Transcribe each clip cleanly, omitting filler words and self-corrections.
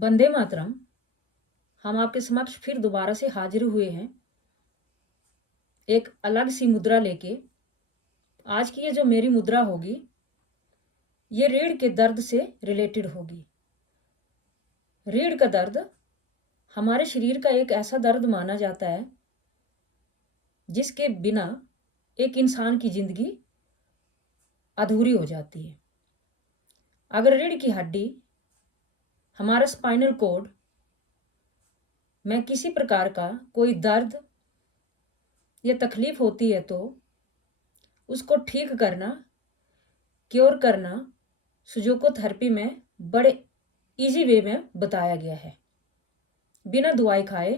वंदे मातरम। हम आपके समक्ष फिर दोबारा से हाजिर हुए हैं एक अलग सी मुद्रा लेके। आज की ये जो मेरी मुद्रा होगी ये रीढ़ के दर्द से रिलेटेड होगी। रीढ़ का दर्द हमारे शरीर का एक ऐसा दर्द माना जाता है जिसके बिना एक इंसान की जिंदगी अधूरी हो जाती है। अगर रीढ़ की हड्डी, हमारा स्पाइनल कोड में किसी प्रकार का कोई दर्द या तकलीफ होती है तो उसको ठीक करना, क्योर करना फिजियोथेरेपी में बड़े इजी वे में बताया गया है। बिना दवाई खाए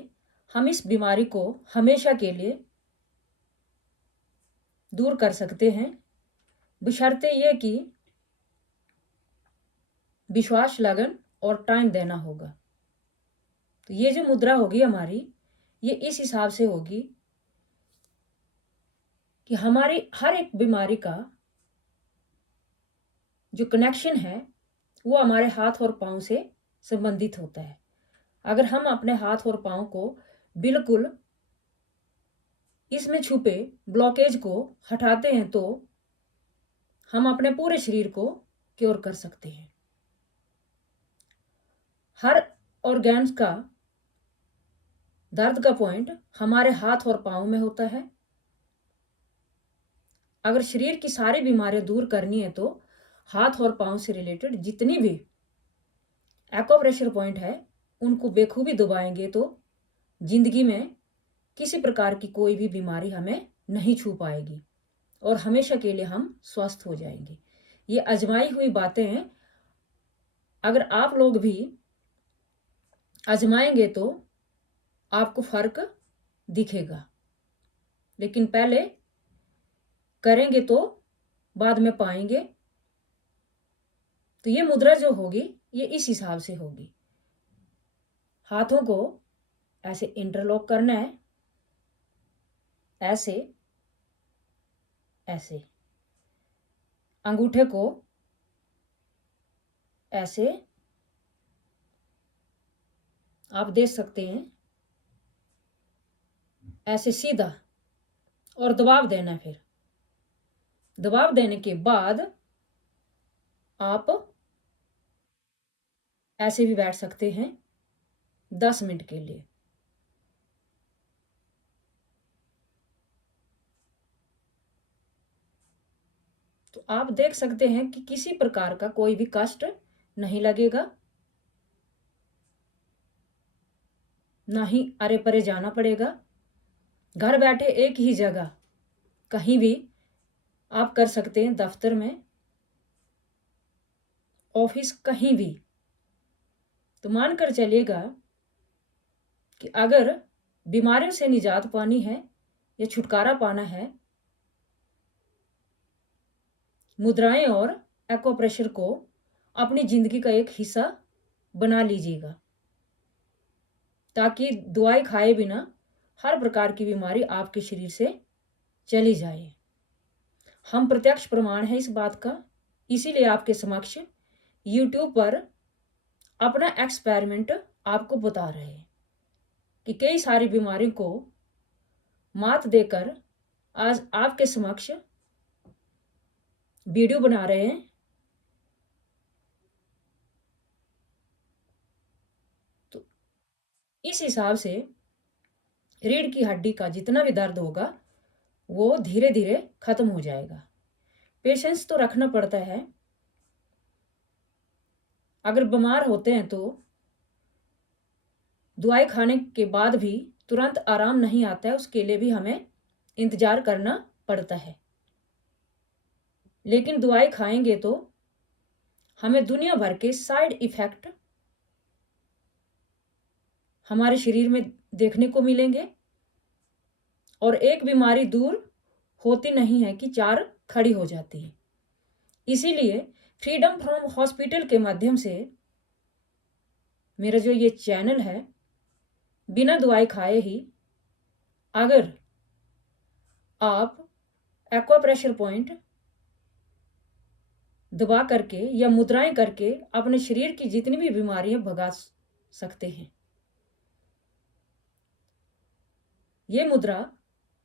हम इस बीमारी को हमेशा के लिए दूर कर सकते हैं, बशर्ते ये कि विश्वास, लगन और टाइम देना होगा। तो ये जो मुद्रा होगी हमारी, ये इस हिसाब से होगी कि हमारी हर एक बीमारी का जो कनेक्शन है वो हमारे हाथ और पांव से संबंधित होता है। अगर हम अपने हाथ और पांव को बिल्कुल इसमें छुपे ब्लॉकेज को हटाते हैं तो हम अपने पूरे शरीर को क्योर कर सकते हैं। हर ऑर्गन्स का दर्द का पॉइंट हमारे हाथ और पांव में होता है। अगर शरीर की सारी बीमारियां दूर करनी है तो हाथ और पांव से रिलेटेड जितनी भी एक्यूप्रेशर पॉइंट है उनको बेखूबी दबाएंगे तो जिंदगी में किसी प्रकार की कोई भी बीमारी हमें नहीं छू पाएगी और हमेशा के लिए हम स्वस्थ हो जाएंगे। ये आजमाई हुई बातें हैं। अगर आप लोग भी आजमाएंगे तो आपको फर्क दिखेगा, लेकिन पहले करेंगे तो बाद में पाएंगे। तो ये मुद्रा जो होगी ये इस हिसाब से होगी। हाथों को ऐसे इंटरलॉक करना है, ऐसे ऐसे। अंगूठे को ऐसे आप देख सकते हैं, ऐसे सीधा, और दबाव देना। फिर दबाव देने के बाद आप ऐसे भी बैठ सकते हैं 10 मिनट के लिए। तो आप देख सकते हैं कि किसी प्रकार का कोई भी कष्ट नहीं लगेगा, ना ही अरे परे जाना पड़ेगा। घर बैठे एक ही जगह कहीं भी आप कर सकते हैं, दफ्तर में, ऑफिस, कहीं भी। तो मानकर चलिएगा कि अगर बीमारियों से निजात पानी है या छुटकारा पाना है, मुद्राएं और एक्यूप्रेशर को अपनी जिंदगी का एक हिस्सा बना लीजिएगा ताकि दवाई खाए बिना हर प्रकार की बीमारी आपके शरीर से चली जाए। हम प्रत्यक्ष प्रमाण है इस बात का, इसीलिए आपके समक्ष YouTube पर अपना एक्सपेरिमेंट आपको बता रहे हैं कि कई सारी बीमारियों को मात देकर आज आपके समक्ष वीडियो बना रहे हैं। तो इस हिसाब से रीढ़ की हड्डी का जितना भी दर्द होगा वो धीरे धीरे खत्म हो जाएगा। पेशेंस तो रखना पड़ता है। अगर बीमार होते हैं तो दवाई खाने के बाद भी तुरंत आराम नहीं आता है, उसके लिए भी हमें इंतजार करना पड़ता है। लेकिन दवाई खाएंगे तो हमें दुनिया भर के साइड इफेक्ट हमारे शरीर में देखने को मिलेंगे और एक बीमारी दूर होती नहीं है कि 4 खड़ी हो जाती है। इसीलिए फ्रीडम फ्रॉम हॉस्पिटल के माध्यम से मेरा जो ये चैनल है, बिना दवाई खाए ही अगर आप एक्यूप्रेशर पॉइंट दबा करके या मुद्राएं करके अपने शरीर की जितनी भी बीमारियां भगा सकते हैं। ये मुद्रा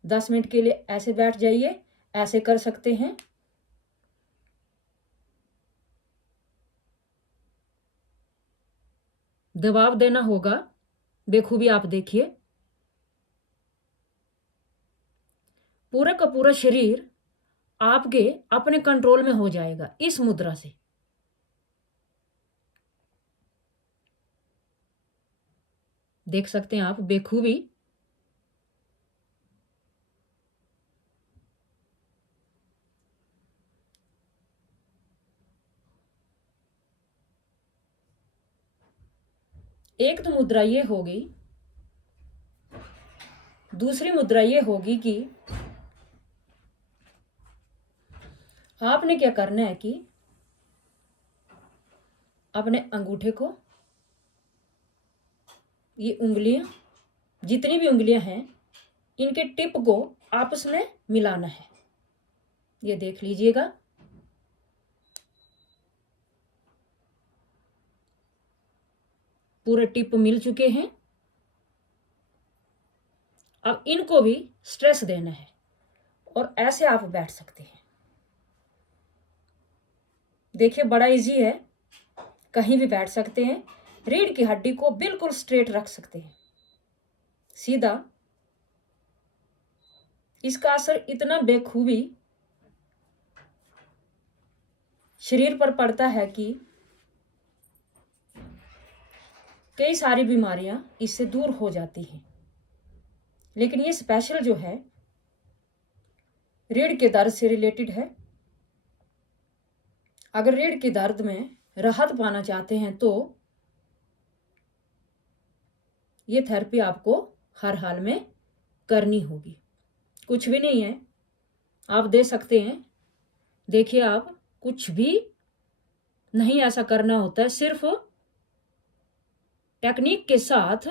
10 मिनट के लिए ऐसे बैठ जाइए, ऐसे कर सकते हैं। दबाव देना होगा, बेखूबी आप देखिए। पूरा का पूरा शरीर आपके अपने कंट्रोल में हो जाएगा इस मुद्रा से। देख सकते हैं आप बेखूबी। एक तो मुद्रा ये होगी। दूसरी मुद्रा ये होगी कि आपने क्या करना है कि अपने अंगूठे को, ये उंगलियां, जितनी भी उंगलियां हैं, इनके टिप को आपस में मिलाना है। ये देख लीजिएगा। पूरे टिप मिल चुके हैं। अब इनको भी स्ट्रेस देना है और ऐसे आप बैठ सकते हैं। देखिए बड़ा इजी है, कहीं भी बैठ सकते हैं। रीढ़ की हड्डी को बिल्कुल स्ट्रेट रख सकते हैं, सीधा। इसका असर इतना बेखूबी शरीर पर पड़ता है कि कई सारी बीमारियां इससे दूर हो जाती हैं। लेकिन ये स्पेशल जो है रीढ़ के दर्द से रिलेटेड है। अगर रीढ़ के दर्द में राहत पाना चाहते हैं तो ये थेरेपी आपको हर हाल में करनी होगी। कुछ भी नहीं है, आप दे सकते हैं। देखिए आप, कुछ भी नहीं ऐसा करना होता है, सिर्फ टेक्निक के साथ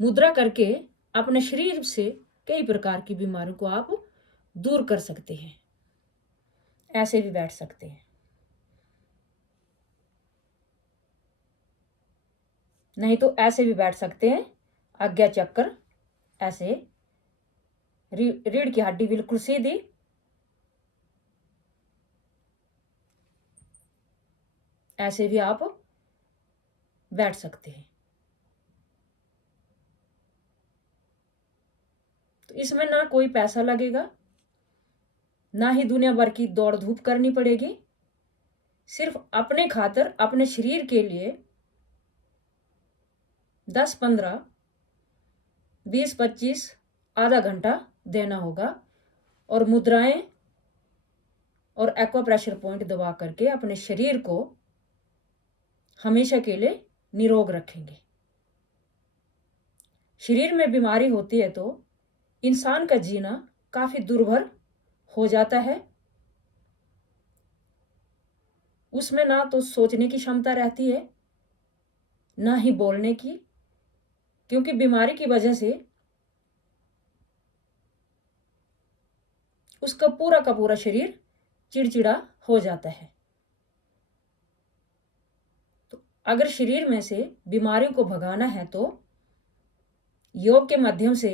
मुद्रा करके अपने शरीर से कई प्रकार की बीमारियों को आप दूर कर सकते हैं। ऐसे भी बैठ सकते हैं, नहीं तो ऐसे भी बैठ सकते हैं। आज्ञा चक्कर, ऐसे रीढ़ की हड्डी बिल्कुल सीधी। ऐसे भी आप बैठ सकते हैं। तो इसमें ना कोई पैसा लगेगा, ना ही दुनिया भर की दौड़ धूप करनी पड़ेगी। सिर्फ अपने खातर, अपने शरीर के लिए 10-15, 20-25, आधा घंटा देना होगा और मुद्राएं और एक्वा प्रेशर पॉइंट दबा करके अपने शरीर को हमेशा के लिए निरोग रखेंगे। शरीर में बीमारी होती है तो इंसान का जीना काफी दुर्भर हो जाता है। उसमें ना तो सोचने की क्षमता रहती है, ना ही बोलने की, क्योंकि बीमारी की वजह से उसका पूरा का पूरा शरीर चिड़चिड़ा हो जाता है। तो अगर शरीर में से बीमारियों को भगाना है तो योग के माध्यम से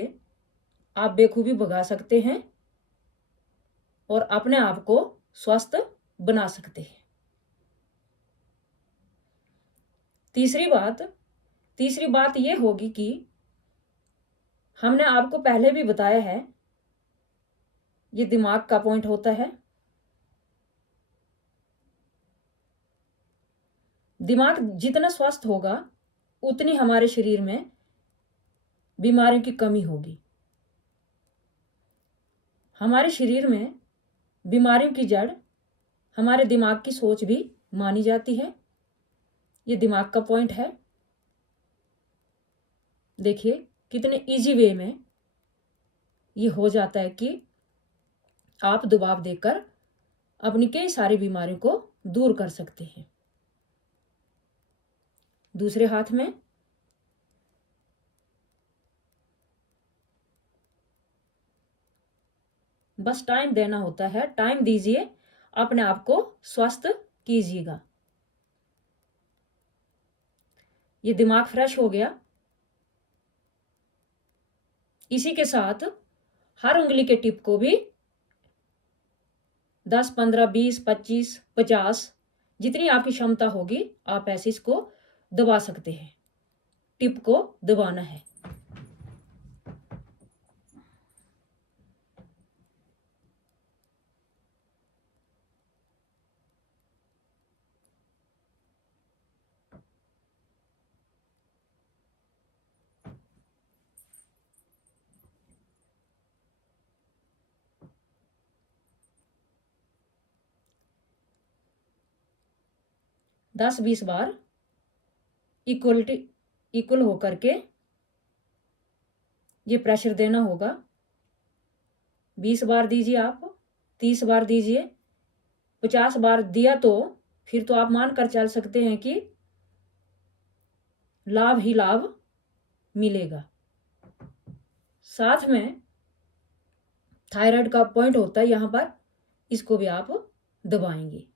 आप बेखूबी भगा सकते हैं और अपने आप को स्वस्थ बना सकते हैं। तीसरी बात यह होगी कि हमने आपको पहले भी बताया है, ये दिमाग का पॉइंट होता है। दिमाग जितना स्वस्थ होगा उतनी हमारे शरीर में बीमारियों की कमी होगी। हमारे शरीर में बीमारियों की जड़ हमारे दिमाग की सोच भी मानी जाती है। ये दिमाग का पॉइंट है। देखिए कितने इजी वे में ये हो जाता है कि आप दबाव देकर अपनी कई सारी बीमारियों को दूर कर सकते हैं। दूसरे हाथ में बस टाइम देना होता है। टाइम दीजिए, अपने आप को स्वस्थ कीजिएगा। ये दिमाग फ्रेश हो गया। इसी के साथ हर उंगली के टिप को भी 10, 15, 20, 25, 50 जितनी आपकी क्षमता होगी आप ऐसे इसको दबा सकते हैं। टिप को दबाना है। दस 20 बार इक्वल होकर के ये प्रेशर देना होगा। 20 बार दीजिए, आप 30 बार दीजिए, 50 बार दिया तो फिर तो आप मान कर चल सकते हैं कि लाभ ही लाभ मिलेगा। साथ में थायराइड का पॉइंट होता है यहां पर, इसको भी आप दबाएंगे।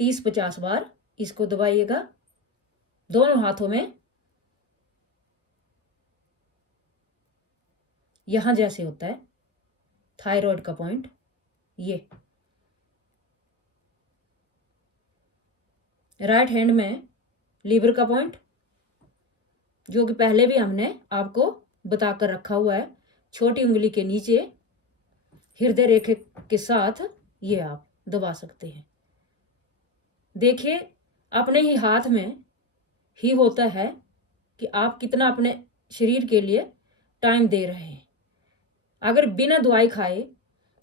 30-50 बार इसको दबाइएगा दोनों हाथों में। यहां जैसे होता है थायराइड का पॉइंट, ये राइट हैंड में लीवर का पॉइंट, जो कि पहले भी हमने आपको बताकर रखा हुआ है। छोटी उंगली के नीचे हृदय रेखा के साथ ये आप दबा सकते हैं। देखिए अपने ही हाथ में ही होता है कि आप कितना अपने शरीर के लिए टाइम दे रहे हैं। अगर बिना दवाई खाए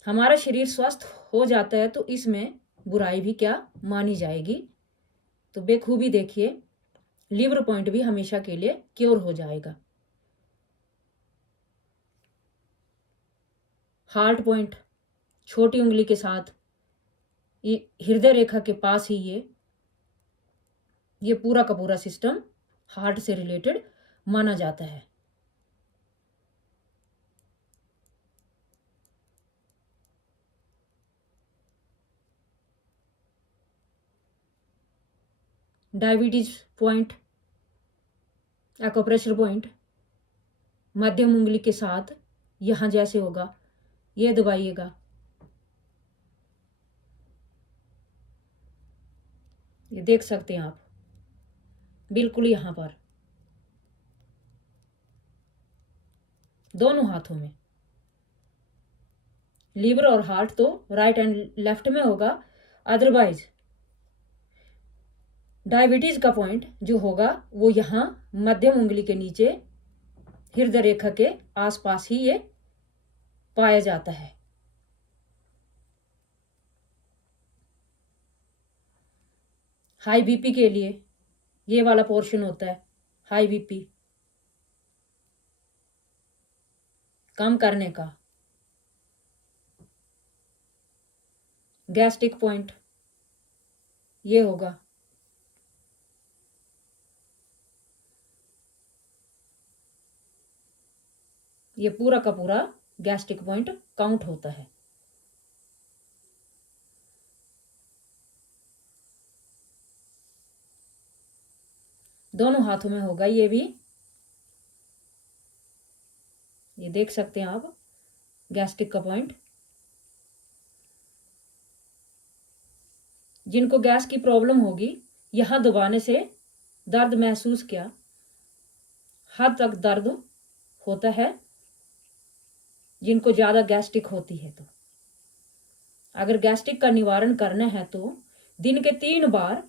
हमारा शरीर स्वस्थ हो जाता है तो इसमें बुराई भी क्या मानी जाएगी। तो बेखूबी देखिए लीवर पॉइंट भी हमेशा के लिए क्योर हो जाएगा। हार्ट पॉइंट छोटी उंगली के साथ हृदय रेखा के पास ही ये पूरा का पूरा सिस्टम हार्ट से रिलेटेड माना जाता है। डायबिटीज पॉइंट, एक्यूप्रेशर पॉइंट मध्यम उंगली के साथ यहां जैसे होगा, ये दबाइएगा। ये देख सकते हैं आप बिल्कुल यहां पर दोनों हाथों में। लीवर और हार्ट तो राइट एंड लेफ्ट में होगा, अदरवाइज डायबिटीज का पॉइंट जो होगा वो यहां मध्यम उंगली के नीचे हृदय रेखा के आसपास ही ये पाया जाता है। हाई बीपी के लिए ये वाला पोर्शन होता है, हाई बीपी कम करने का। गैस्ट्रिक पॉइंट ये होगा। ये पूरा का पूरा गैस्ट्रिक पॉइंट काउंट होता है। दोनों हाथों में होगा ये भी, ये देख सकते हैं आप गैस्ट्रिक का पॉइंट। जिनको गैस की प्रॉब्लम होगी यहां दबाने से दर्द महसूस क्या हद तक दर्द होता है। जिनको ज्यादा गैस्ट्रिक होती है तो अगर गैस्ट्रिक का निवारण करना है तो दिन के 3 बार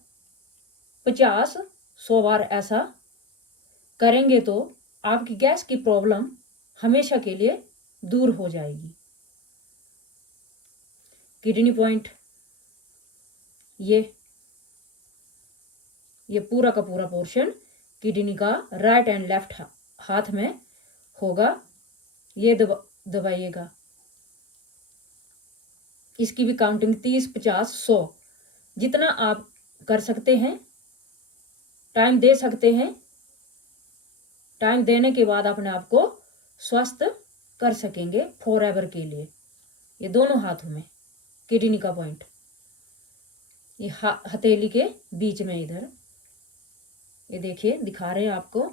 50-100 बार ऐसा करेंगे तो आपकी गैस की प्रॉब्लम हमेशा के लिए दूर हो जाएगी। किडनी पॉइंट ये पूरा का पूरा पोर्शन किडनी का राइट एंड लेफ्ट हाथ में होगा। ये दबाइएगा। इसकी भी काउंटिंग 30, 50, 100 जितना आप कर सकते हैं, टाइम दे सकते हैं। टाइम देने के बाद अपने आप को स्वस्थ कर सकेंगे फॉर एवर के लिए। ये दोनों हाथों में किडनी का पॉइंट। ये हथेली के बीच में इधर, ये देखिए दिखा रहे हैं आपको।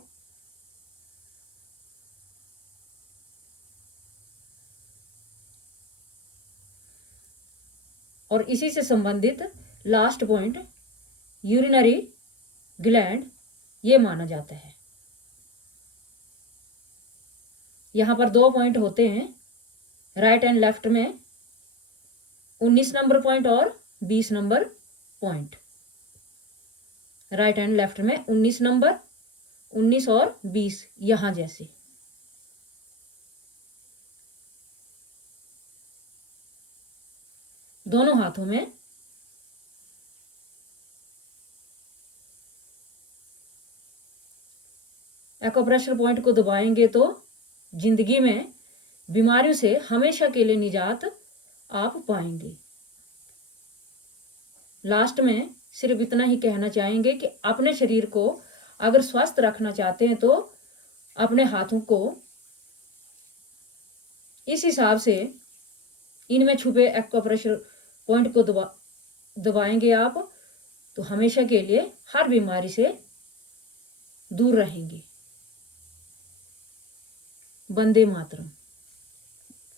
और इसी से संबंधित लास्ट पॉइंट यूरिनरी ग्लैंड ये माना जाता है। यहाँ पर 2 पॉइंट होते हैं, राइट एंड लेफ्ट में 19 नंबर पॉइंट और 20 number point. Right and left में 19 नंबर, 19 और 20 यहाँ जैसे। दोनों हाथों में एक्यूप्रेशर पॉइंट को दबाएंगे तो जिंदगी में बीमारियों से हमेशा के लिए निजात आप पाएंगे। लास्ट में सिर्फ इतना ही कहना चाहेंगे कि अपने शरीर को अगर स्वस्थ रखना चाहते हैं तो अपने हाथों को इस हिसाब से इनमें छुपे एक्यूप्रेशर पॉइंट को दबाएंगे आप तो हमेशा के लिए हर बीमारी से दूर रहेंगे। वंदे मातरम।